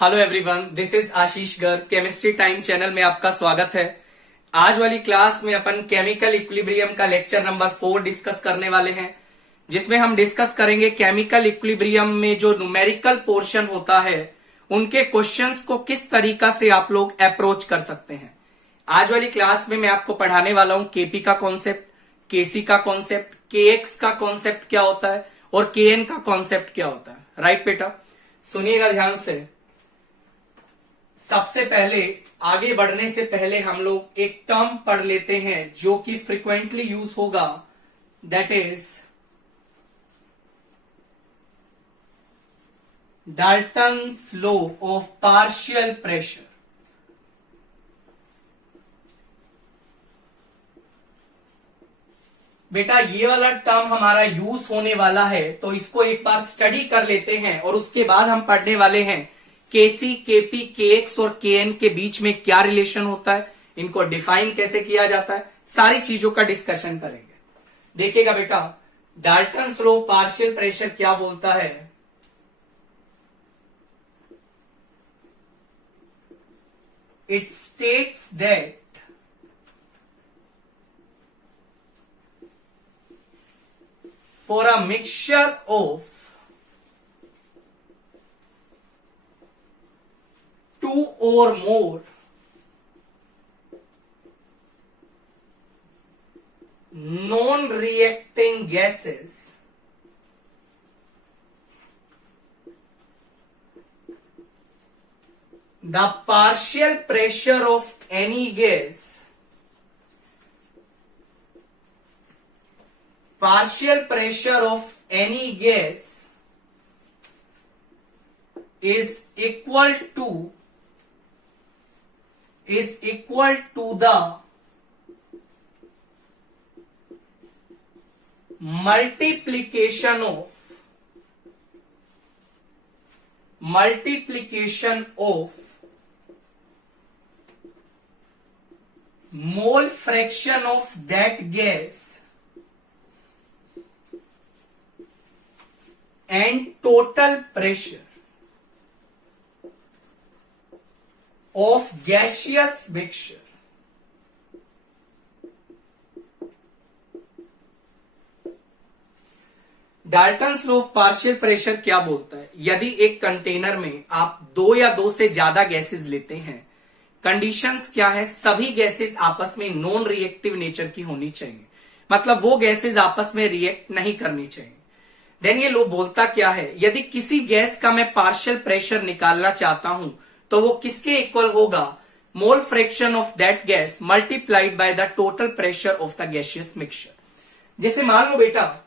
Hello everyone, this is Ashish Garg. Chemistry time channel में आपका स्वागत है। आज वाली क्लास में अपन केमिकल इक्विलिब्रियम का लेक्चर नंबर 4 डिस्कस करने वाले हैं, जिसमें हम डिस्कस करेंगे केमिकल इक्विलिब्रियम में जो न्यूमेरिकल पोर्शन होता है उनके क्वेश्चंस को किस तरीका से आप लोग अप्रोच कर सकते हैं। आज वाली क्लास में मैं आपको पढ़ाने वाला हूं केपी का कॉन्सेप्ट, केसी का कॉन्सेप्ट, केएक्स का कॉन्सेप्ट क्या होता है और केएन का कॉन्सेप्ट क्या होता है। राइट बेटा, सुनिएगा ध्यान से। सबसे पहले आगे बढ़ने से पहले हम लोग एक टर्म पढ़ लेते हैं जो कि फ्रीक्वेंटली यूज होगा, that is Dalton's law of partial pressure. बेटा ये वाला टर्म हमारा यूज होने वाला है, तो इसको एक बार स्टडी कर लेते हैं और उसके बाद हम पढ़ने वाले हैं केसी, केपी, केएक्स और केएन के बीच में क्या रिलेशन होता है, इनको डिफाइन कैसे किया जाता है, सारी चीजों का डिस्कशन करेंगे। देखिएगा बेटा, Dalton's law of partial pressure क्या बोलता है। It states that for a mixture of two or more non-reacting gases the partial pressure of any gas is equal to the multiplication of mole fraction of that gas and total pressure of gaseous mixture। Dalton's law of partial pressure क्या बोलता है। यदि एक container में आप दो या दो से ज्यादा गैसेस लेते हैं, कंडीशंस क्या है, सभी गैसेस आपस में नॉन रिएक्टिव नेचर की होनी चाहिए, मतलब वो गैसेस आपस में रिएक्ट नहीं करनी चाहिए। देन ये लॉ बोलता क्या है, यदि किसी गैस का मैं पार्शियल प्रेशर निकालना चाहता हूं तो वो किसके इक्वल होगा, मोल fraction of that gas multiplied by the total pressure of the gaseous mixture. जैसे मान लो बेटा,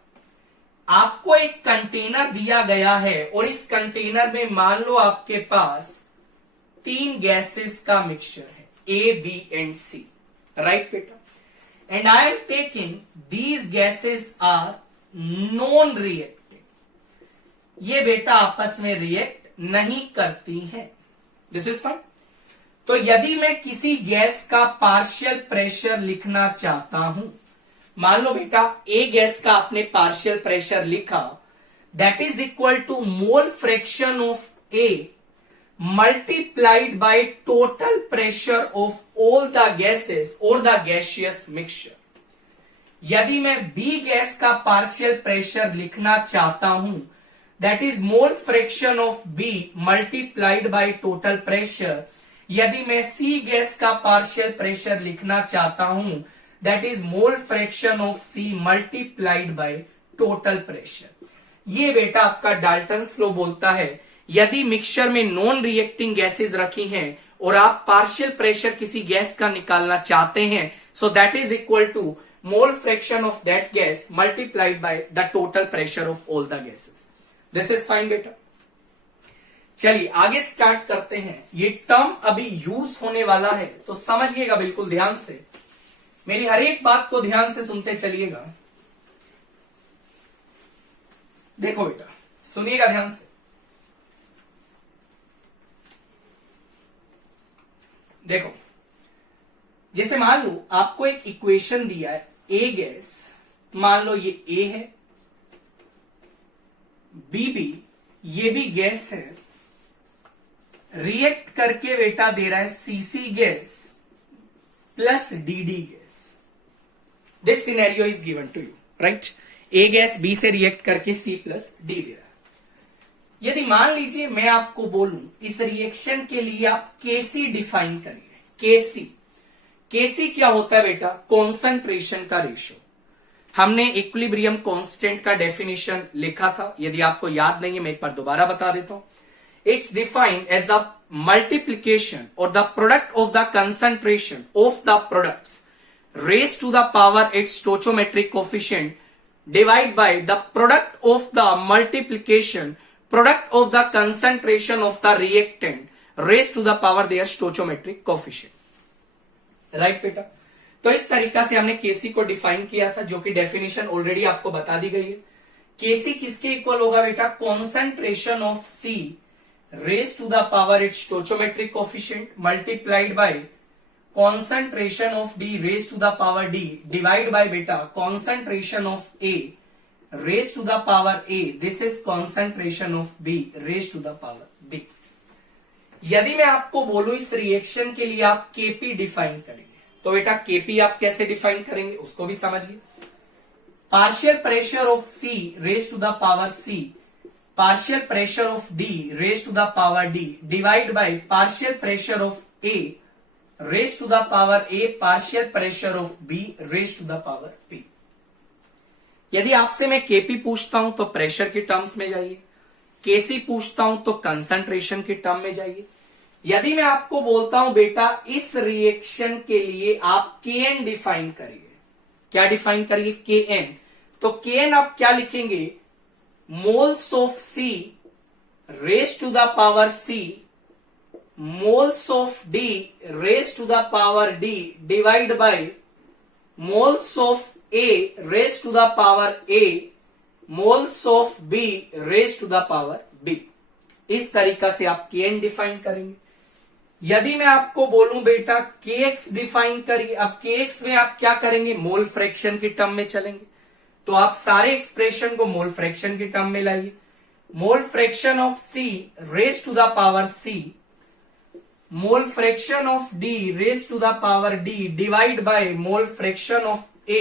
आपको एक कंटेनर दिया गया है और इस कंटेनर में मान लो आपके पास 3 गैसेस का मिक्सचर है, A, B and C. Right बेटा, and I am taking these gases are non reactive. ये बेटा आपस में रिएक्ट नहीं करती है। This is fine. तो यदि मैं किसी गैस का पार्शियल प्रेशर लिखना चाहता हूं, मान लो बेटा ए गैस का आपने पार्शियल प्रेशर लिखा, that is equal to mole fraction of A multiplied by total pressure of all the gases और द गैसियस मिक्सचर। यदि मैं बी गैस का पार्शियल प्रेशर लिखना चाहता हूं, that is mole fraction of B multiplied by total pressure। यदि मैं C gas का पार्शियल प्रेशर लिखना चाहता हूं, that is mole fraction of C multiplied by total pressure। ये बेटा आपका डाल्टन्स लॉ बोलता है, यदि मिक्सचर में नॉन रिएक्टिंग गैसेस रखी हैं और आप पार्शियल प्रेशर किसी गैस का निकालना चाहते हैं, so that is equal to mole fraction of that gas multiplied by the total pressure of all the gases. This is fine बेटा। चलिए आगे स्टार्ट करते हैं। ये टर्म अभी यूज होने वाला है, तो समझिएगा बिल्कुल ध्यान से, मेरी हर एक बात को ध्यान से सुनते चलिएगा। देखो बेटा, सुनिएगा ध्यान से। देखो, जैसे मान लो आपको एक इक्वेशन दिया है, ए गैस, मान लो ये ए है, बी भी, ये भी गैस है, रिएक्ट करके बेटा दे रहा है CC gas plus DD gas. This scenario is given to you, right. A gas B से रिएक्ट करके सी प्लस डी दे रहा है। यदि मान लीजिए मैं आपको बोलूं इस रिएक्शन के लिए आप केसी डिफाइन करिए। केसी, केसी क्या होता है बेटा? कॉन्सेंट्रेशन का रेशियो। हमने इक्विलिब्रियम कांस्टेंट का डेफिनेशन लिखा था, यदि आपको याद नहीं है मैं एक बार दोबारा बता देता हूं। It's defined as the multiplication और the product of the concentration of the products raised to the power its stoichiometric coefficient divided by the product of the multiplication product of the concentration of the reactant raised to the power their stoichiometric coefficient, right बेटा? तो इस तरीका से हमने केसी को define किया था, जो कि डेफिनेशन ऑलरेडी आपको बता दी गई है। केसी किसके इक्वल होगा बेटा? Concentration of C raise to the power its stoichiometric coefficient multiplied by concentration of D raised to the power D divide by beta concentration of A raised to the power A. This is concentration of B raised to the power B. यदि मैं आपको बोलूं इस reaction के लिए आप Kp define करेंगे, तो बेटा Kp आप कैसे डिफाइन करेंगे उसको भी समझिए। Partial pressure of C raised to the power C partial pressure of D raised to the power D divide by partial pressure of A raised to the power A partial pressure of B raised to the power P। यदि आपसे मैं Kp पूछता हूं तो pressure के terms में जाइए, Kc पूछता हूं तो कंसंट्रेशन के टर्म में जाइए। यदि मैं आपको बोलता हूं बेटा इस रिएक्शन के लिए आप Kn डिफाइन करिए, क्या डिफाइन करिए? Kn। तो Kn आप क्या लिखेंगे? Moles of C raised to the power C moles of D raised to the power D divide by moles of A raised to the power A moles of B raised to the power B। इस तरीका से आप Kn define करेंगे। यदि मैं आपको बोलूं बेटा Kx डिफाइन करिए, अब Kx में आप क्या करेंगे? मोल फ्रैक्शन के टर्म में चलेंगे। तो आप सारे एक्सप्रेशन को मोल फ्रैक्शन के टर्म में लाइए। मोल fraction of C raised to the power C mole fraction of D raised to the power D divide by mole fraction of A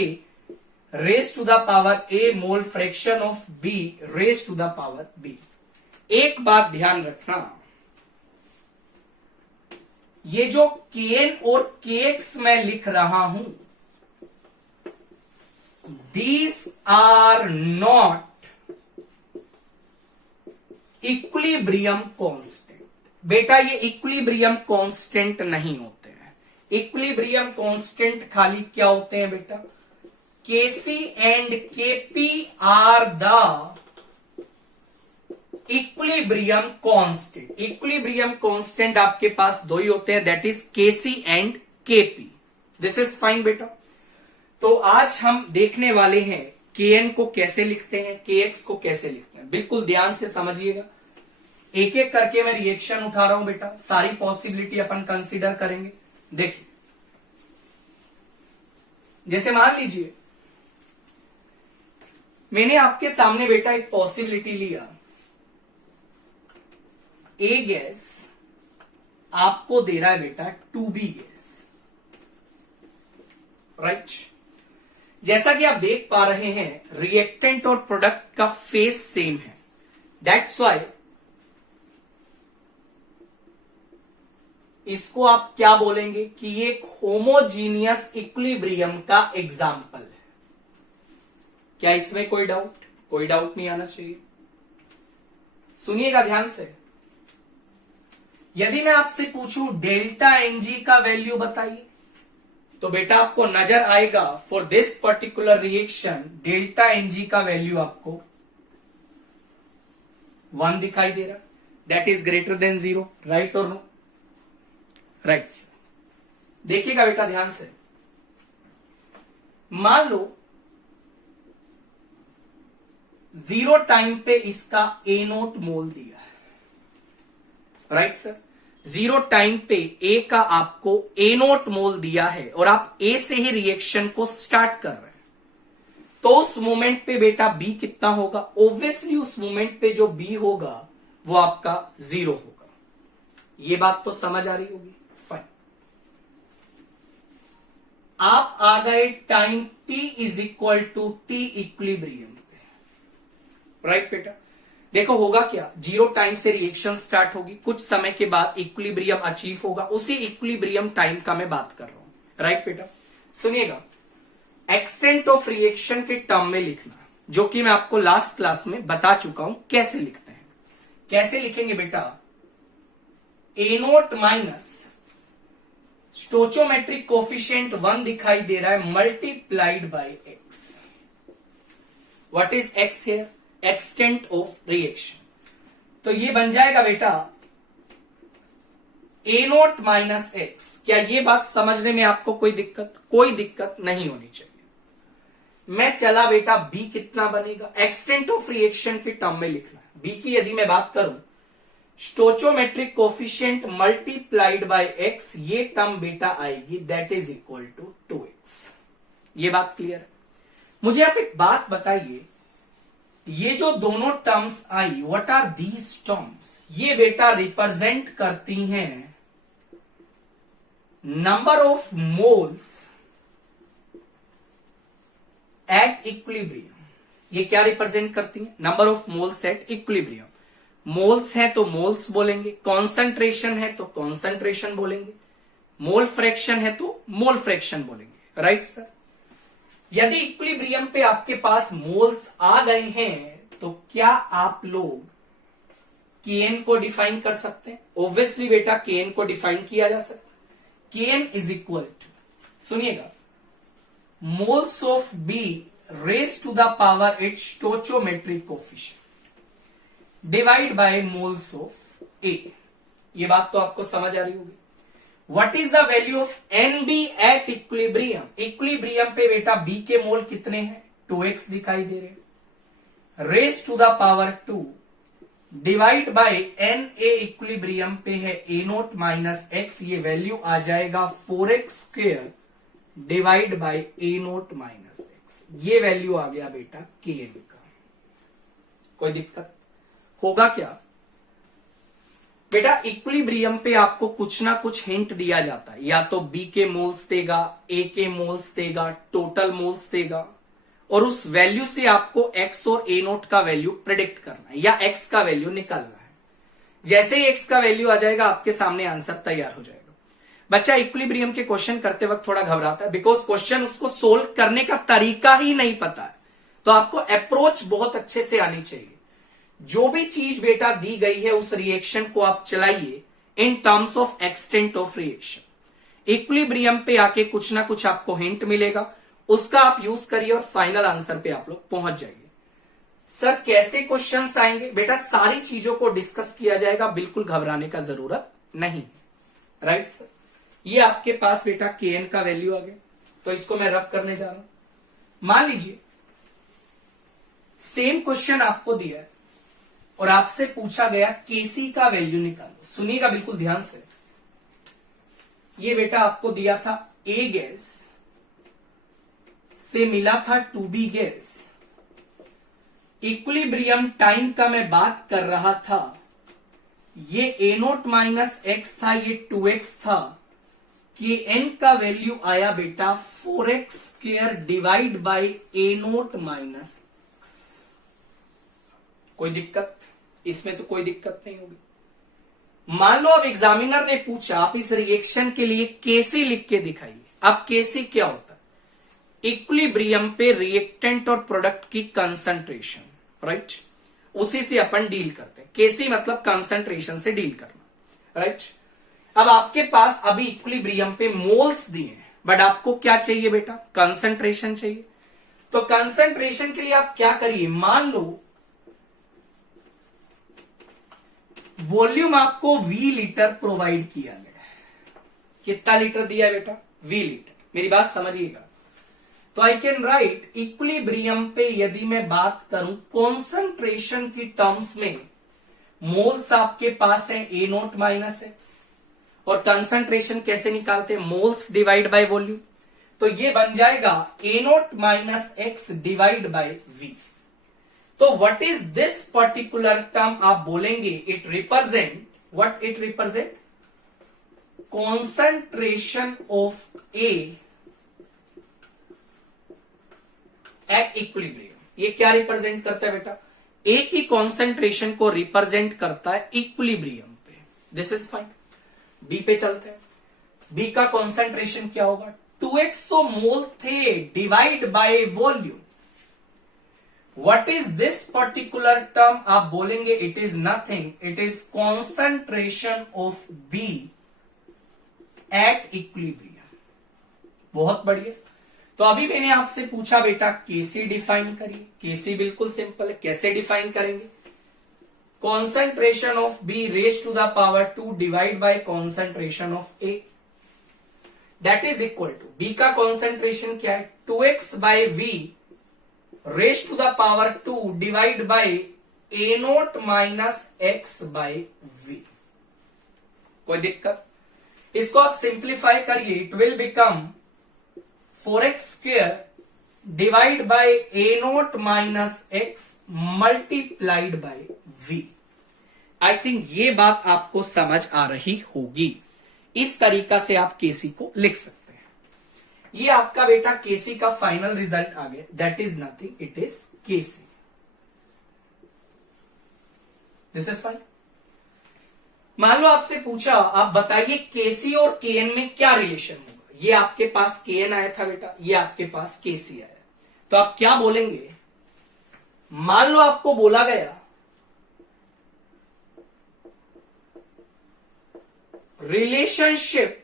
raised to the power A mole fraction of B raised to the power B। एक बात ध्यान रखना, ये जो Kn और Kx मैं लिख रहा हूं, these are not equilibrium constant। बेटा ये इक्विलिब्रियम कांस्टेंट नहीं होते हैं। इक्विलिब्रियम कांस्टेंट खाली क्या होते हैं बेटा? Kc and Kp are the equilibrium constant. Equilibrium constant आपके पास दो ही होते हैं, that is Kc and Kp। This is fine बेटा। तो आज हम देखने वाले हैं Kn को कैसे लिखते हैं, Kx को कैसे लिखते हैं। बिल्कुल ध्यान से समझिएगा, एक एक करके मैं रिएक्शन उठा रहा हूं बेटा, सारी पॉसिबिलिटी अपन कंसीडर करेंगे। देखिए, जैसे मान लीजिए मैंने आपके सामने बेटा एक पॉसिबिलिटी लिया, ए गैस आपको दे रहा है बेटा 2B गैस, राइट। जैसा कि आप देख पा रहे हैं रिएक्टेंट और प्रोडक्ट का फेस सेम है, दैट्स वाई इसको आप क्या बोलेंगे कि ये एक होमोजीनियस इक्विलिब्रियम का एग्जाम्पल है। क्या इसमें कोई डाउट? कोई डाउट नहीं आना चाहिए। सुनिएगा ध्यान से। यदि मैं आपसे पूछूं डेल्टा एनजी का वैल्यू बताइए, तो बेटा आपको नजर आएगा for this particular reaction delta NG का वैल्यू आपको 1 दिखाई दे रहा, that is greater than 0, right और नो? राइट। देखिएगा बेटा ध्यान से, मान लो 0 टाइम पे इसका A0 मोल दिया है, राइट सर। 0 टाइम पे A का आपको A0 मोल दिया है और आप A से ही रिएक्शन को स्टार्ट कर रहे हैं, तो उस मोमेंट पे बेटा B कितना होगा? ऑब्वियसली उस मोमेंट पे जो B होगा वो आपका 0 होगा। ये बात तो समझ आ रही होगी। फाइन, आप आ गए time t is equal to T equilibrium, right बेटा। देखो होगा क्या, 0 टाइम से रिएक्शन स्टार्ट होगी, कुछ समय के बाद इक्विलिब्रियम अचीव होगा, उसी इक्विलिब्रियम टाइम का मैं बात कर रहा हूं, राइट बेटा। सुनिएगा, एक्सटेंट ऑफ रिएक्शन के टर्म में लिखना, जो कि मैं आपको लास्ट क्लास में बता चुका हूं कैसे लिखते हैं। कैसे लिखेंगे बेटा, ए नोट माइनस स्टोचोमेट्रिक कोफिशिएंट 1 दिखाई दे रहा है, multiplied by x. What is x here, extent of reaction. तो ये बन जाएगा बेटा ए नोट माइनस एक्स। क्या ये बात समझने में आपको कोई दिक्कत नहीं होनी चाहिए। मैं चला बेटा, बी कितना बनेगा, एक्सटेंट ऑफ रिएक्शन के टर्म में लिखना है। बी की यदि मैं बात करूं, stoichiometric coefficient multiplied by x, ये टर्म बेटा आएगी, that is equal to 2x। ये बात क्लियर है। मुझे आप एक बात बताइए, ये जो दोनों टर्म्स आई, व्हाट आर दीज टर्म्स, ये बेटा रिप्रेजेंट करती हैं number of moles at equilibrium. ये क्या रिप्रेजेंट करती हैं, number of moles at equilibrium. Moles है तो मोल्स बोलेंगे, कॉन्सेंट्रेशन है तो कॉन्सेंट्रेशन बोलेंगे, मोल फ्रैक्शन है तो मोल फ्रैक्शन बोलेंगे, राइट सर। यदि इक्विलिब्रियम पे आपके पास मोल्स आ गए हैं, तो क्या आप लोग Kn को डिफाइन कर सकते हैं? ऑब्वियसली बेटा Kn को डिफाइन किया जा सकता है। Kn इज इक्वल टू, सुनिएगा, moles of B raise to the power its stoichiometric coefficient divide by moles of A. ये बात तो आपको समझ आ रही होगी। What is the value of NB at equilibrium? Equilibrium पे बेटा B के मोल कितने हैं, 2x दिखाई दे रहे। Raise to the power 2 divide by Na equilibrium पे है A नोट माइनस x, ये वैल्यू आ जाएगा 4x square divide by A naught minus x। ये वैल्यू आ गया बेटा Kn का। कोई दिक्कत होगा क्या बेटा? इक्विलिब्रियम पे आपको कुछ ना कुछ हिंट दिया जाता है, या तो B के मोल्स देगा, A के मोल्स देगा, टोटल मोल्स देगा, और उस वैल्यू से आपको X और A नोट का वैल्यू प्रेडिक्ट करना है या X का वैल्यू निकालना है। जैसे ही X का वैल्यू आ जाएगा, आपके सामने आंसर तैयार हो जाएगा। बच्चा इक्विलिब्रियम के क्वेश्चन करते वक्त थोड़ा घबराता है, बिकॉज क्वेश्चन उसको सोल्व करने का तरीका ही नहीं पता है। तो आपको अप्रोच बहुत अच्छे से आनी चाहिए। जो भी चीज बेटा दी गई है, उस रिएक्शन को आप चलाइए in terms of extent of reaction. Equilibrium पे आके कुछ ना कुछ आपको हिंट मिलेगा, उसका आप यूज करिए और फाइनल आंसर पे आप लोग पहुंच जाइए। सर कैसे क्वेश्चंस आएंगे बेटा? सारी चीजों को डिस्कस किया जाएगा, बिल्कुल घबराने का जरूरत नहीं, राइट सर। ये आपके पास बेटा Kn का वैल्यू आ गया, तो इसको मैं रब करने जा रहा हूं। मान लीजिए सेम क्वेश्चन आपको दिया है और आपसे पूछा गया Kc का वैल्यू निकालो। सुनिएगा बिल्कुल ध्यान से। ये बेटा आपको दिया था A गैस से मिला था 2B गैस। इक्विलिब्रियम टाइम का मैं बात कर रहा था, ये A नोट माइनस x था, ये 2x था। Kn का वैल्यू आया बेटा 4x square divide by A naught minus x। कोई दिक्कत इसमें? तो कोई दिक्कत नहीं होगी। मान लो अब एग्जामिनर ने पूछा आप इस रिएक्शन के लिए Kc लिख के दिखाइए। अब Kc क्या होता है? इक्विलिब्रियम पे रिएक्टेंट और प्रोडक्ट की कंसंट्रेशन, राइट? उसी से अपन डील करते हैं। Kc मतलब कंसंट्रेशन से डील करना, राइट? अब आपके पास अभी इक्विलिब्रियम पे मोल्स दिए हैं, बट आपको क्या चाहिए बेटा? कंसंट्रेशन चाहिए। तो कंसंट्रेशन के लिए आप क्या करिए, मान लो वॉल्यूम आपको V लीटर प्रोवाइड किया गया है। कितना लीटर दिया है बेटा? V litre. मेरी बात समझिएगा। तो आई कैन राइट इक्विलिब्रियम पे यदि मैं बात करूं कॉन्सेंट्रेशन की टर्म्स में, मोल्स आपके पास है A नोट माइनस एक्स, और कंसंट्रेशन कैसे निकालते हैं? Moles divide by volume. तो ये बन जाएगा A naught minus X divide bye V। तो what is this particular term? आप बोलेंगे it represent, what it represent? Concentration of A at equilibrium. ये क्या रिप्रेजेंट करता है बेटा? ए की कॉन्सेंट्रेशन को रिप्रेजेंट करता है इक्विलिब्रियम पे। This is fine. बी पे चलते हैं। बी का कॉन्सेंट्रेशन क्या होगा? 2x तो मोल थे divide by volume. What is this particular term? आप बोलेंगे it is nothing, it is concentration of B at equilibrium. बहुत बढ़िया। तो अभी मैंने आपसे पूछा बेटा केसी डिफाइन करिए। केसी बिल्कुल सिंपल है, कैसे डिफाइन करेंगे? Concentration of B raise to the power 2 divide by concentration of A, that is equal to B का कॉन्सेंट्रेशन क्या है? 2x by V raise to the power 2 divide by A naught minus x by V. कोई दिक्कत? इसको आप simplify करिए, it will become 4x square divide by A naught minus x multiplied by V. I think ये बात आपको समझ आ रही होगी। इस तरीका से आप केसी को लिख सकते हैं। ये आपका बेटा केसी का फाइनल रिजल्ट आ गया, that is nothing, it is KC. This is fine. मान लो आपसे पूछा, आप बताइए केसी और केएन में क्या रिलेशन होगा? ये आपके पास केएन आया था बेटा, ये आपके पास केसी आया, तो आप क्या बोलेंगे? मान लो आपको बोला गया relationship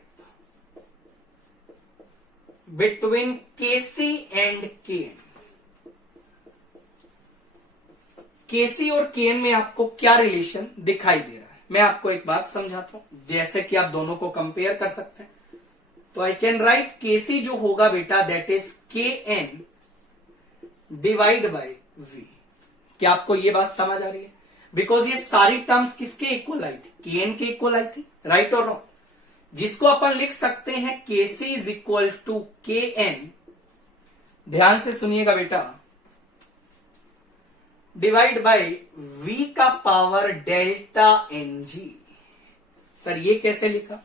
between KC and KN. KC और केएन में आपको क्या रिलेशन दिखाई दे रहा है? मैं आपको एक बात समझाता हूं, जैसे कि आप दोनों को कंपेयर कर सकते हैं। तो आई कैन राइट केसी जो होगा बेटा दैट इज के एन डिवाइड बाय वी। क्या आपको ये बात समझ आ रही है? बिकॉज ये सारी टर्म्स किसके इक्वल आई थी? के एन के इक्वल आई थी, राइट और रॉन्ग? जिसको अपन लिख सकते हैं KC is equal to K N, ध्यान से सुनिएगा बेटा, डिवाइड बाय वी का power delta N G. Sir ये कैसे लिखा?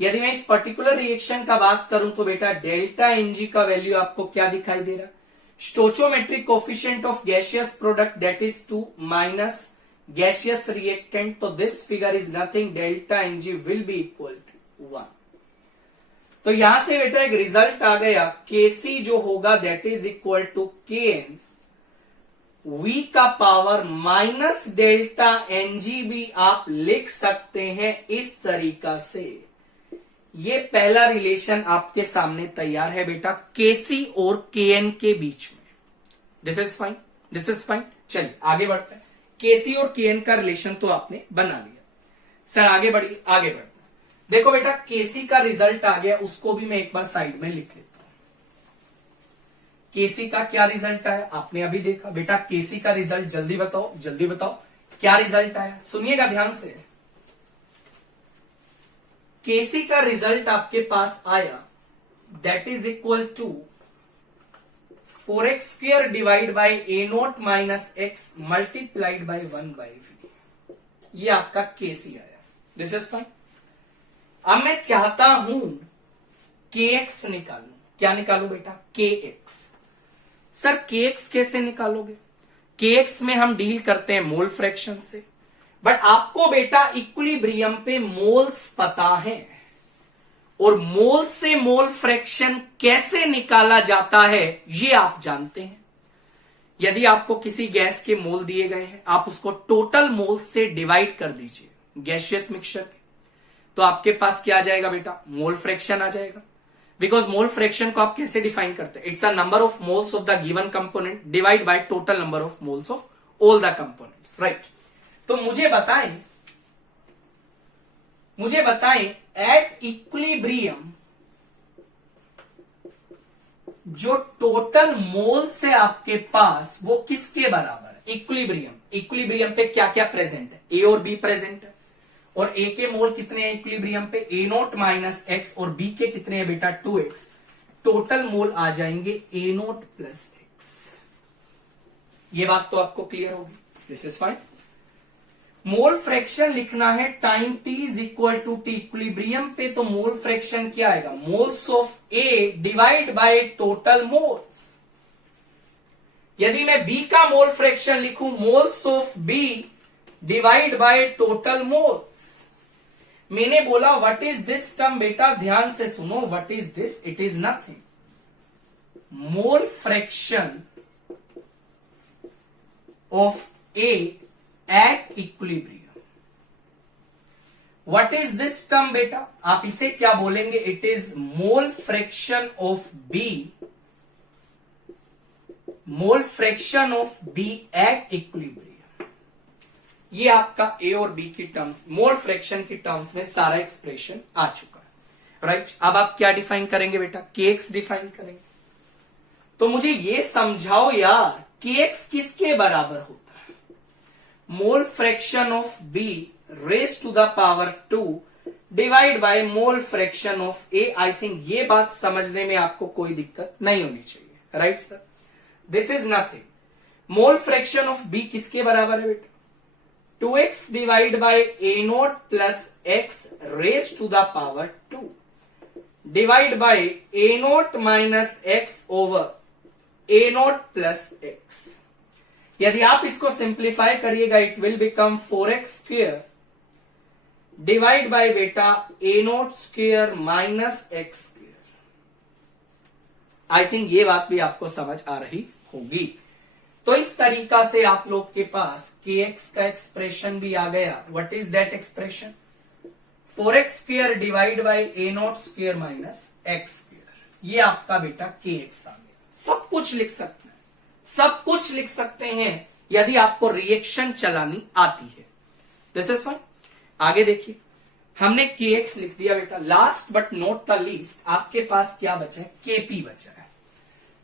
यदि मैं इस पर्टिकुलर रिएक्शन का बात करूं तो बेटा डेल्टा एनजी का वैल्यू आपको क्या दिखाई दे रहा? Stoichiometric coefficient of gaseous product that is 2 minus gaseous reactant. तो this figure is nothing, delta NG will be equal to 1। तो यहां से बेटा एक रिजल्ट आ गया, केसी जो होगा that is equal to K N V का पावर माइनस डेल्टा एनजी भी आप लिख सकते हैं इस तरीका से। ये पहला रिलेशन आपके सामने तैयार है बेटा केसी और केएन के बीच में। This is fine, this is fine. चलिए आगे बढ़ते हैं। केसी और केएन का रिलेशन तो आपने बना लिया। सर आगे बढ़िए, आगे बढ़ते हैं। देखो बेटा केसी का रिजल्ट आ गया, उसको भी मैं एक बार साइड में लिख लेता हूं। केसी का क्या रिजल्ट आया आपने अभी देखा। बेटा केसी का रिजल्ट जल्दी बताओ, जल्दी बताओ क्या रिजल्ट आया? सुनिएगा ध्यान से। केसी का रिजल्ट आपके पास आया that is equal to 4x square divide by A naught minus x multiplied by 1 by V. ये आपका केसी आया। This is fine. अब मैं चाहता हूं kx निकालूं। क्या निकालूं बेटा? kx। सर kx कैसे निकालोगे? kx में हम डील करते हैं मोल फ्रैक्शन से, बट आपको बेटा इक्विलिब्रियम पे मोल्स पता है, और मोल से मोल फ्रैक्शन कैसे निकाला जाता है ये आप जानते हैं। यदि आपको किसी गैस के मोल दिए गए हैं, आप उसको टोटल मोल से डिवाइड कर दीजिए गैसियस मिक्सचर के, तो आपके पास क्या आ जाएगा बेटा? मोल फ्रैक्शन आ जाएगा। बिकॉज मोल फ्रैक्शन को आप कैसे डिफाइन करते हैं? It's a number of moles of the given component divide by total number of moles of all the components, right? तो मुझे बताएं एट इक्विलिब्रियम जो टोटल मोल्स है आपके पास वो किसके बराबर है? इक्विलिब्रियम पे क्या क्या प्रेजेंट है? ए और बी प्रेजेंट है, और ए के मोल कितने हैं इक्विलिब्रियम पे? ए नोट माइनस एक्स, और बी के कितने हैं बेटा? 2x। टोटल मोल आ जाएंगे ए नोट प्लस एक्स। ये बात तो आपको क्लियर होगी। This is fine. Mole fraction लिखना है time t is equal to T equilibrium पे, तो मोल फ्रैक्शन क्या आएगा, moles of A divide by total moles. यदि मैं बी का मोल फ्रैक्शन लिखूं, moles of B divide by total moles. मैंने बोला व्हाट इज दिस टर्म, बेटा ध्यान से सुनो, what is this, it is nothing, mole fraction of A at equilibrium. What is this term बेटा, आप इसे क्या बोलेंगे, it is mole fraction of B, mole fraction of B at equilibrium. ये आपका ए और बी की टर्म्स, मोल फ्रैक्शन की टर्म्स में सारा एक्सप्रेशन आ चुका है, राइट। अब आप क्या डिफाइन करेंगे बेटा, केएक्स डिफाइन करेंगे। तो मुझे ये समझाओ यार, केएक्स किसके बराबर होता है, mole fraction of B raise to the power 2 divide by mole fraction of A. I think ये बात समझने में आपको कोई दिक्कत नहीं होनी चाहिए, right sir. This is nothing, mole fraction of B किसके बराबर है बेटा, 2x divide by a naught plus x raise to the power 2 divide by a naught minus x over a naught plus x। यदि आप इसको simplify करिएगा, it will become 4x square divide by बेटा a naught square minus x square. I think ये बात भी आपको समझ आ रही होगी। तो इस तरीका से आप लोग के पास kx का एक्सप्रेशन भी आ गया। What is that expression, 4x square divide by a naught square minus x square. ये आपका बेटा kx आ गया। सब कुछ लिख सकते हैं, सब कुछ लिख सकते हैं यदि आपको रिएक्शन चलानी आती है। This is fine. आगे देखिए, हमने kx लिख दिया बेटा। Last but not the least आपके पास क्या बचा है, kp बचा है।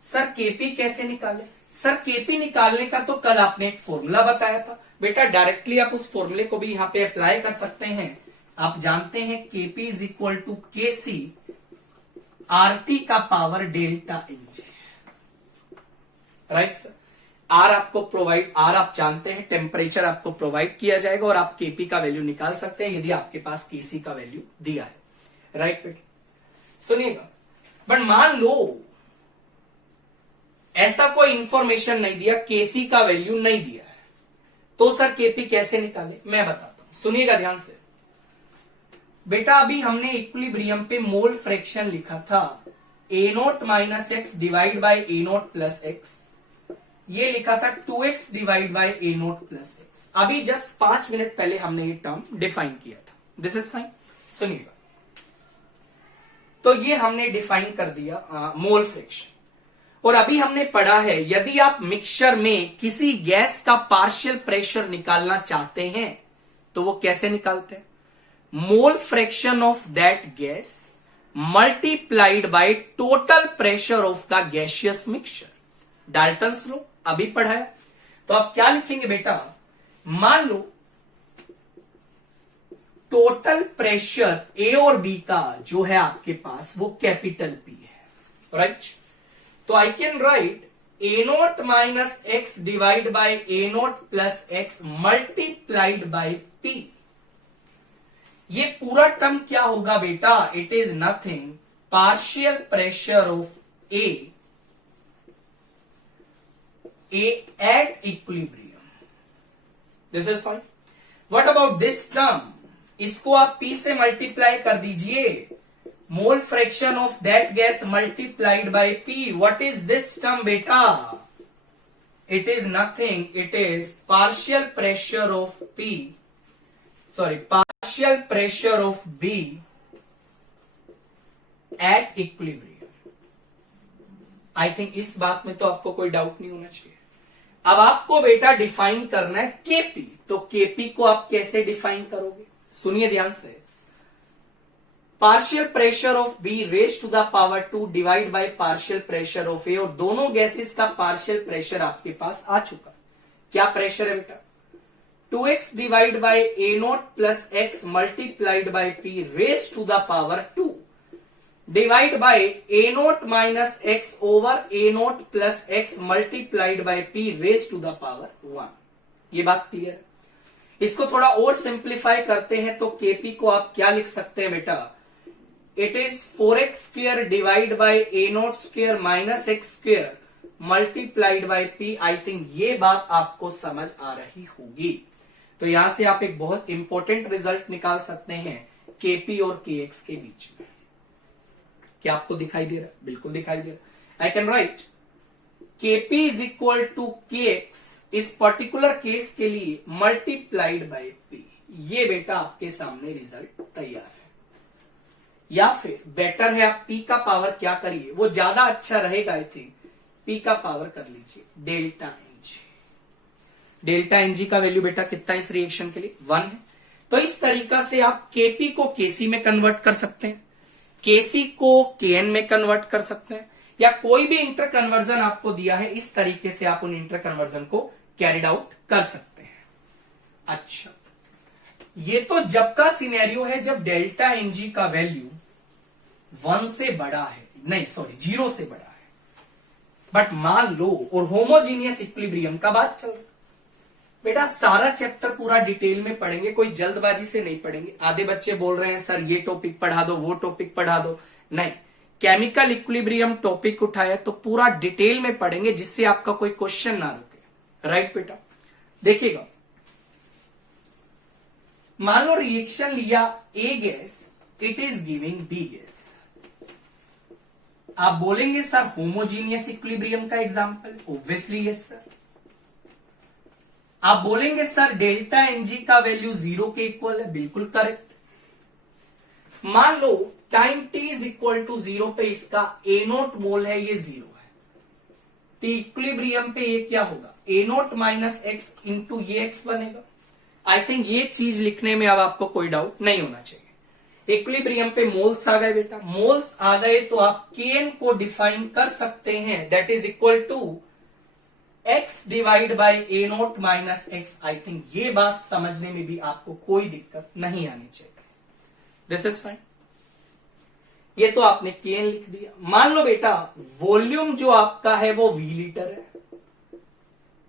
सर kp कैसे निकाले, सर केपी निकालने का तो कल आपने एक फॉर्मूला बताया था बेटा, डायरेक्टली आप उस फॉर्मूले को भी यहां पे अप्लाई कर सकते हैं। आप जानते हैं KP is equal to K C RT का power delta NG, right sir. R आपको प्रोवाइड, आर आप जानते हैं टेम्परेचर आपको प्रोवाइड किया जाएगा और आप केपी का वैल्यू निकाल सकते हैं यदि आपके पास केसी का वैल्यू दिया है, राइट बेटा। सुनिएगा, बट मान लो ऐसा कोई इंफॉर्मेशन नहीं दिया, केसी का वैल्यू नहीं दिया है, तो सर केपी कैसे निकाले, मैं बताता हूं, सुनिएगा ध्यान से बेटा। अभी हमने इक्विलिब्रियम पे मोल फ्रैक्शन लिखा था, A naught minus X divide by A naught plus X. ये लिखा था 2x divide by A naught plus X. अभी जस्ट 5 मिनट पहले हमने ये टर्म डिफाइन किया था। This is fine. सुनिएगा, तो ये हमने डिफाइन कर दिया मोल फ्रैक्शन। और अभी हमने पढ़ा है, यदि आप मिक्सचर में किसी गैस का पार्शियल प्रेशर निकालना चाहते हैं तो वो कैसे निकालते हैं, मोल fraction of that gas multiplied by total pressure of the gaseous mixture. Dalton's law अभी पढ़ा है। तो आप क्या लिखेंगे बेटा, मान लो टोटल प्रेशर ए और बी का जो है आपके पास वो कैपिटल पी है, राइट। तो I can write A naught minus X divide by A naught plus x multiplied by P. ये पूरा टर्म क्या होगा बेटा, it is nothing partial pressure of A at equilibrium. This is fine. What about this term, इसको आप P से multiply कर दीजिए, mole fraction of that gas multiplied by P. What is this term बेटा, it is nothing, it is partial pressure of P, sorry partial pressure of B at equilibrium. I think इस बात में तो आपको कोई doubt नहीं होना चाहिए। अब आपको बेटा डिफाइन करना है केपी। तो केपी को आप कैसे डिफाइन करोगे, सुनिए ध्यान से। Partial pressure of B raise to the power 2 divide by partial pressure of A. और दोनों गैसेस का पार्शियल प्रेशर आपके पास आ चुका। क्या प्रेशर है बेटा, 2x divide by A naught plus x multiplied by P raise to the power 2 divide by A naught minus x over A naught plus x multiplied by P raise to the power 1। ये बात clear है। इसको थोड़ा और simplify करते हैं तो KP को आप क्या लिख सकते हैं बेटा, it is 4x² divide by A naught square minus x square multiplied by P. I think ये बात आपको समझ आ रही होगी। तो यहां से आप एक बहुत इंपॉर्टेंट रिजल्ट निकाल सकते हैं केपी और केएक्स के बीच में। क्या आपको दिखाई दे रहा है? बिल्कुल दिखाई दे रहा है। I can write KP is equal to KX इस पर्टिकुलर केस के लिए मल्टीप्लाइड बाय पी। ये बेटा आपके सामने रिजल्ट तैयार है। या फिर बेटर है आप पी का पावर क्या करिए, वो ज्यादा अच्छा रहेगा। आई थिंक पी का पावर कर लीजिए डेल्टा एनजी। डेल्टा एनजी का वैल्यू बेटा कितना इस रिएक्शन के लिए 1 है। तो इस तरीका से आप केपी को केसी में कन्वर्ट कर सकते हैं, केसी को केएन में कन्वर्ट कर सकते हैं, या कोई भी इंटर कन्वर्जन आपको दिया है इस तरीके से आप उन इंटर कन्वर्जन को कैरिड आउट कर सकते हैं। अच्छा, ये तो जब का सिनेरियो है जब डेल्टा एनजी का वैल्यू 1 से बड़ा है, नहीं सॉरी 0 से बड़ा है। बट मान लो और होमोजीनियस इक्विलिब्रियम का बात चल रहा है। बेटा सारा चैप्टर पूरा डिटेल में पढ़ेंगे, कोई जल्दबाजी से नहीं पढ़ेंगे। आधे बच्चे बोल रहे हैं सर ये टॉपिक पढ़ा दो, वो टॉपिक पढ़ा दो। नहीं, केमिकल इक्विलिब्रियम टॉपिक उठाया तो पूरा डिटेल में पढ़ेंगे जिससे आपका कोई क्वेश्चन ना रुके। राइट बेटा, देखिएगा मान लो रिएक्शन लिया A gas, it is giving B gas. आप बोलेंगे सर होमोजीनियस इक्विलिब्रियम का एग्जांपल, ऑब्वियसली यस सर। आप बोलेंगे सर डेल्टा एनजी का वैल्यू 0 के इक्वल है, बिल्कुल करेक्ट। मान लो time t is equal to 0 पे इसका ए नोट मोल है, ये 0 है। तो इक्विलिब्रियम पे ये क्या होगा, A naught minus x into ये एक्स बनेगा। आई थिंक ये चीज लिखने में अब आपको कोई डाउट नहीं होना चाहिए। इक्विलिब्रियम पे मोल्स आ गए बेटा, मोल्स आ गए तो आप केएन को डिफाइन कर सकते हैं, that is equal to x divide by A naught minus x. I think ये बात समझने में भी आपको कोई दिक्कत नहीं आनी चाहिए। This is fine. ये तो आपने केएन लिख दिया। मान लो बेटा वॉल्यूम जो आपका है वो वी लीटर है,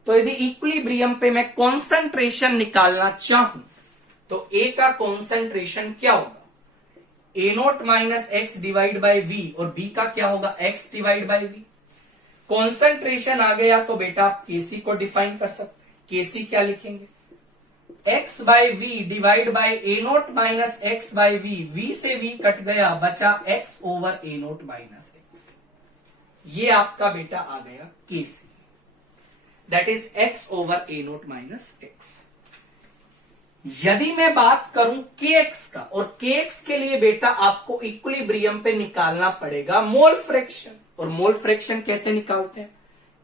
तो यदि इक्विलिब्रियम पे मैं कॉन्सेंट्रेशन निकालना चाहूं तो ए का कॉन्सेंट्रेशन क्या होगा, A naught minus X divide by V, और बी का क्या होगा X divide by V. Concentration आ गया तो बेटा आप केसी को डिफाइन कर सकते हैं। केसी क्या लिखेंगे, X by V divide by A naught minus X by V. V से वी कट गया, बचा X over A naught minus X. ये आपका बेटा आ गया KC, that is X over A naught minus X. यदि मैं बात करूं केएक्स का, और केएक्स के लिए बेटा आपको इक्विलिब्रियम पे निकालना पड़ेगा मोल फ्रैक्शन। और मोल फ्रैक्शन कैसे निकालते हैं,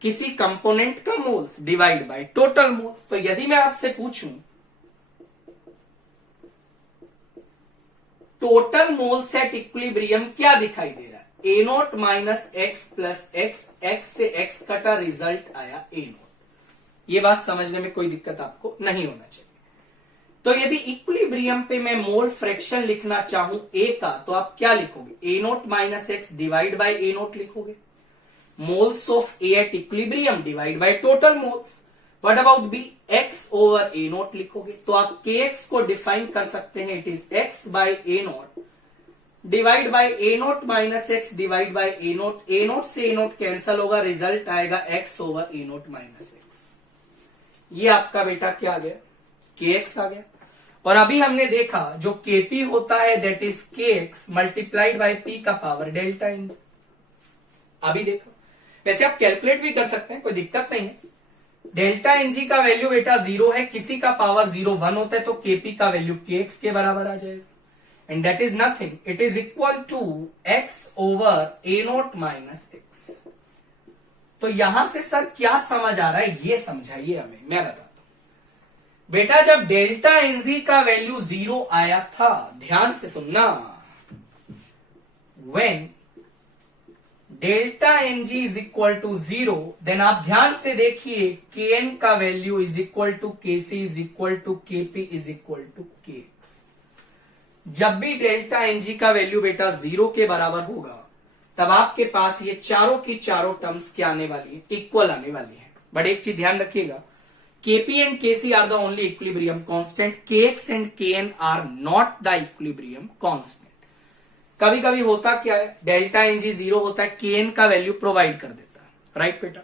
किसी कंपोनेंट का moles divide by total moles. तो यदि मैं आपसे पूछूं टोटल मोल्स एट इक्विलिब्रियम क्या दिखाई दे रहा है, A naught minus X plus X, X से एक्स कटा, रिजल्ट आया ए नोट। ये बात समझने में कोई दिक्कत आपको नहीं होना चाहिए। तो यदि इक्विलिब्रियम पे मैं मोल फ्रैक्शन लिखना चाहूं ए का, तो आप क्या लिखोगे, A naught minus X divide by A naught लिखोगे। Moles of A at equilibrium divide by total moles. What about B, X over A naught लिखोगे। तो आप के एक्स को डिफाइन कर सकते हैं, it is x by A note divide by A naught minus X divide by A note. A note से ए note cancel होगा, रिजल्ट आएगा x over A naught minus X. ये आपका बेटा क्या आ गया, के एक्स आ गया। और अभी हमने देखा जो केपी होता है दैट इज के एक्स मल्टीप्लाइड बाई पी का पावर डेल्टा एन। अभी देखो, वैसे आप कैलकुलेट भी कर सकते हैं, कोई दिक्कत नहीं है। डेल्टा एनजी का वैल्यू बेटा 0 है, किसी का पावर 0 1 होता है, तो केपी का वैल्यू के एक्स के बराबर आ जाएगा। And that is nothing, it is equal to x over A naught minus x. तो यहां से सर क्या समझ आ रहा है ये समझाइए हमें, मैं बताता हूं। बेटा जब डेल्टा एनजी का वैल्यू 0 आया था, ध्यान से सुनना, when delta NG is equal to 0, then आप ध्यान से देखिए के एन का value is equal to K C is equal to के पी इज इक्वल टू के एक्स। जब भी डेल्टा एनजी का वैल्यू बेटा 0 के बराबर होगा, तब आपके पास ये चारों की चारों टर्म्स क्या आने वाली है, इक्वल आने वाली है। बट एक चीज ध्यान रखिएगा, Kp and Kc are the only equilibrium constant. Kx and Kn are not the equilibrium constant. कभी कभी होता क्या है, डेल्टा एनजी 0 होता है, Kn का वैल्यू प्रोवाइड कर देता है, राइट बेटा।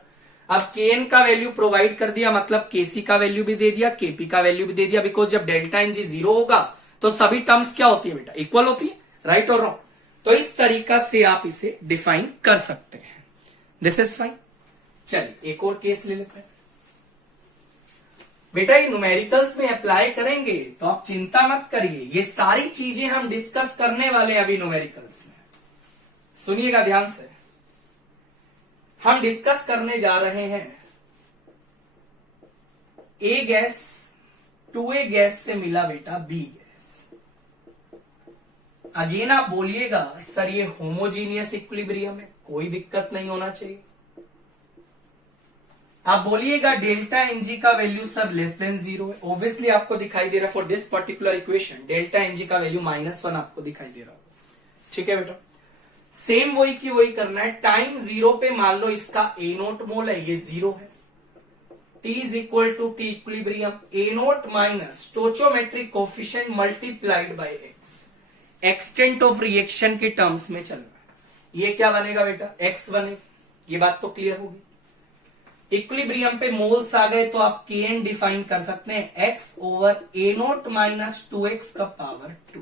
अब Kn का वैल्यू प्रोवाइड कर दिया मतलब Kc का वैल्यू भी दे दिया, Kp का वैल्यू भी दे दिया, बिकॉज जब डेल्टा एनजी 0 होगा तो सभी टर्म्स क्या होती है बेटा, इक्वल होती है, राइट और रॉन्ग। तो इस तरीका से आप इसे डिफाइन कर सकते हैं। This is fine. चलिए एक और केस ले लेते हैं बेटा, ये न्यूमेरिकल्स में अप्लाई करेंगे तो आप चिंता मत करिए, ये सारी चीजें हम डिस्कस करने वाले हैं अभी न्यूमेरिकल्स में। सुनिएगा ध्यान से, हम डिस्कस करने जा रहे हैं ए गैस 2A गैस से मिला बेटा बी गैस। अगेन आप बोलिएगा सर ये होमोजीनियस इक्विलिब्रियम है, कोई दिक्कत नहीं होना चाहिए। आप बोलिएगा डेल्टा एनजी का वैल्यू सर लेस देन 0 है, ऑब्वियसली आपको दिखाई दे रहा है for this particular equation delta NG का वैल्यू -1 आपको दिखाई दे रहा होगा, ठीक है बेटा। सेम वही की वही करना है, टाइम 0 पे मान लो इसका A0 मोल है, ये 0 है, T is equal to T equilibrium A0 minus stoichiometric coefficient multiplied by x, extent of reaction के टर्म्स में चल रहा है, ये क्या बनेगा बेटा x बनेगा, ये बात तो क्लियर होगी। इक्विलिब्रियम पे मोल्स आ गए तो आप Kn डिफाइन कर सकते हैं x over A0 minus 2x का पावर 2।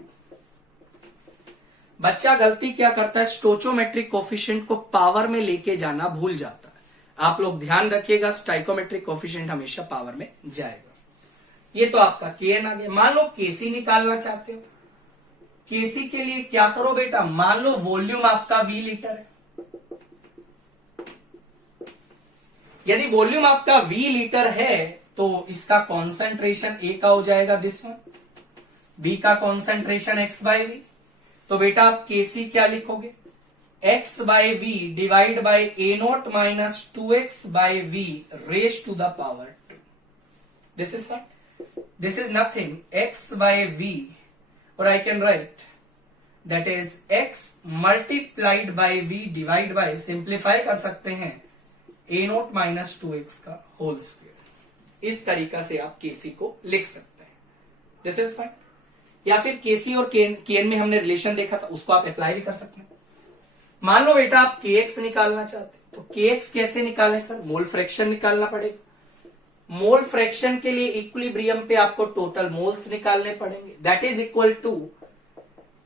बच्चा गलती क्या करता है, स्टोचोमेट्रिक कोफिशिएंट को पावर में लेके जाना भूल जाता है। आप लोग ध्यान रखिएगा, स्टाइकोमेट्रिक कोफिशिएंट हमेशा पावर में जाएगा। ये तो आपका Kn आ गया। मान लो Kc निकालना चाहते हो, Kc के लिए क्या करो बेटा, मान लो वॉल्यूम आपका V लीटर है, यदि वॉल्यूम आपका V लीटर है तो इसका कॉन्सेंट्रेशन A का हो जाएगा दिस वन, B का कॉन्सेंट्रेशन x बाय V। तो बेटा आप Kc क्या लिखोगे, x by V divide by A0 minus 2x by V raise to the power 2। This is what, this is nothing x by V, और I can write that is x multiplied by V divide by, simplify कर सकते हैं A0 minus 2x का whole square. इस तरीका से आप Kc को लिख सकते हैं, दिस इज फाइन। या फिर Kc और Kn में हमने रिलेशन देखा था, उसको आप अप्लाई भी कर सकते हैं। मान लो बेटा आप Kx निकालना चाहते हैं, तो Kx कैसे निकालें सर, मोल फ्रैक्शन निकालना पड़ेगा। मोल फ्रैक्शन के लिए इक्विलिब्रियम पे आपको टोटल मोल्स निकालने पड़ेंगे, that is equal to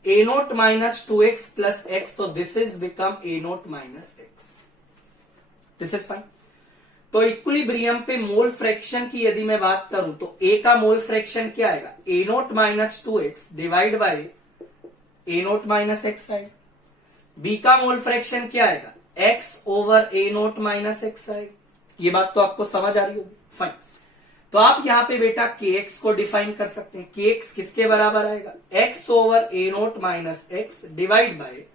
A0 minus 2x plus x, तो this is become A0 minus x। This is fine. तो इक्विलिब्रियम पे मोल फ्रैक्शन की यदि मैं बात करूं तो A का मोल फ्रैक्शन क्या आएगा, A0 minus 2x divide by A0 minus x आएगा। B का मोल फ्रैक्शन क्या आएगा, x over A0 minus x आएगा। ये बात तो आपको समझ आ रही होगी, फाइन। तो आप यहां पे बेटा Kx को डिफाइन कर सकते हैं, Kx किसके बराबर आएगा, x over A0 minus x divide by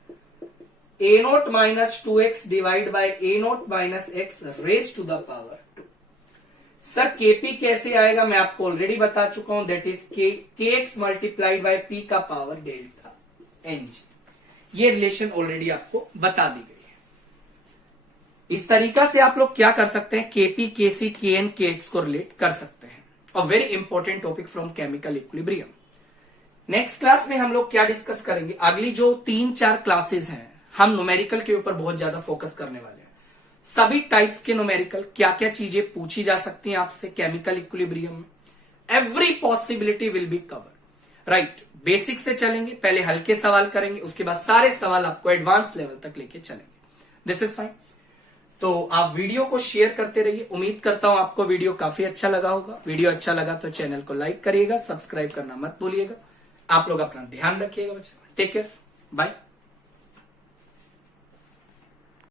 A0 minus 2x divide by A0 minus x raise to the power 2। Sir Kp कैसे आएगा, मैं आपको ऑलरेडी बता चुका हूं, that is Kx multiplied by P का पावर डेल्टा Ng। ये relation already आपको बता दी गई है। इस तरीका से आप लोग क्या कर सकते हैं, Kp, Kc, Kn, Kx को रिलेट कर सकते हैं। और very important topic from chemical equilibrium. Next class में हम लोग क्या डिस्कस करेंगे, अगली जो 3-4 क्लासेस हैं हम न्यूमेरिकल के ऊपर बहुत ज्यादा फोकस करने वाले हैं। सभी टाइप्स के न्यूमेरिकल, क्या क्या चीजें पूछी जा सकती हैं आपसे केमिकल इक्विलिब्रियम में, every possibility will be cover, right. Basic से चलेंगे, पहले हल्के सवाल करेंगे, उसके बाद सारे सवाल आपको एडवांस लेवल तक लेके चलेंगे। This is fine. तो आप वीडियो को शेयर करते रहिए। उम्मीद करता हूं आपको वीडियो काफी अच्छा लगा होगा। वीडियो अच्छा लगा तो चैनल को लाइक करिएगा, सब्सक्राइब करना मत भूलिएगा। आप लोग अपना ध्यान रखिएगा बच्चा। Take care, bye.